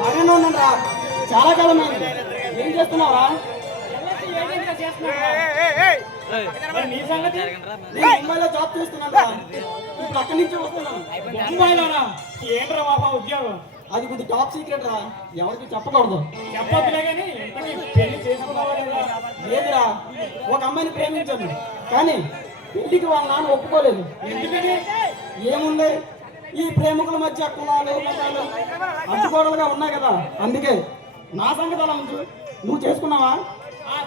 బాగానే ఉన్నారా? చాలా కాలం అయింది. ఏం చేస్తున్నావా? ముంబైలో జాబ్ చేస్తున్నా. ఇప్పుడు అక్కడి నుంచి వస్తున్నాను. ముంబైలోనా? ఏంట్రా బాబా ఉద్యోగం? అది కొంచెం టాప్ సీక్రెట్ రా, ఎవరికి చెప్పకూడదు. చెప్పొద్దులే కానీ పెళ్లి చేసుకున్నావా? లేదురా, ఒక అమ్మాయిని ప్రేమించాను కానీ పెళ్లికి వాళ్ళ నాన్న ఒప్పుకోలేదు. ఎందుకని? ఏముంది, ఈ ప్రేమికుల మధ్య కులాలు మతాలు అడ్డుకోవడాలుగా ఉన్నాయి కదా, అందుకే. నా సంగతి అలా ఉంచు. నువ్వు చేసుకున్నావా?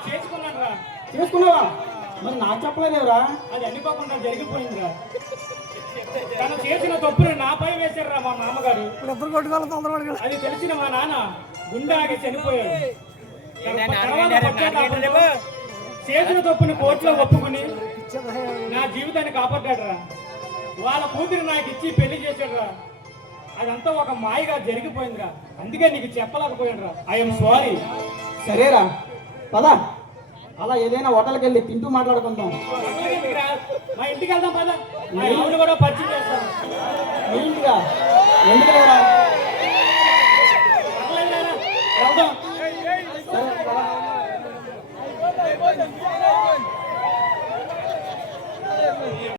చేసుకున్నాను రా. చేసుకున్నావా? మరి నాకు చెప్పలేదేవరా? అది అనుకోకుండా జరిగిపోయిందిరా. తను చేసిన తప్పుని నాపై వేశారా మా నాన్నగారు. అది తెలిసిన మా నాన్న గుండె ఆగి చనిపోయాడు. చేసిన తప్పుని కోర్టులో ఒప్పుకుని నా జీవితాన్ని కాపాడ్డాడురా. వాళ్ళ కూతురు నాకు ఇచ్చి పెళ్లి చేశాడురా. అదంతా ఒక మాయగా జరిగిపోయిందిరా. అందుకే నీకు చెప్పలేకపోయాడురా. I'm sorry. సరేరా, పదా అలా ఏదైనా హోటల్కి వెళ్ళి తింటూ మాట్లాడుకుందాం. మా ఇంటికి వెళ్దాం పదా. మా ఆవిడ కూడా పరిచయం చేస్తాను. మీ ఇంటిగా? ఎందుకు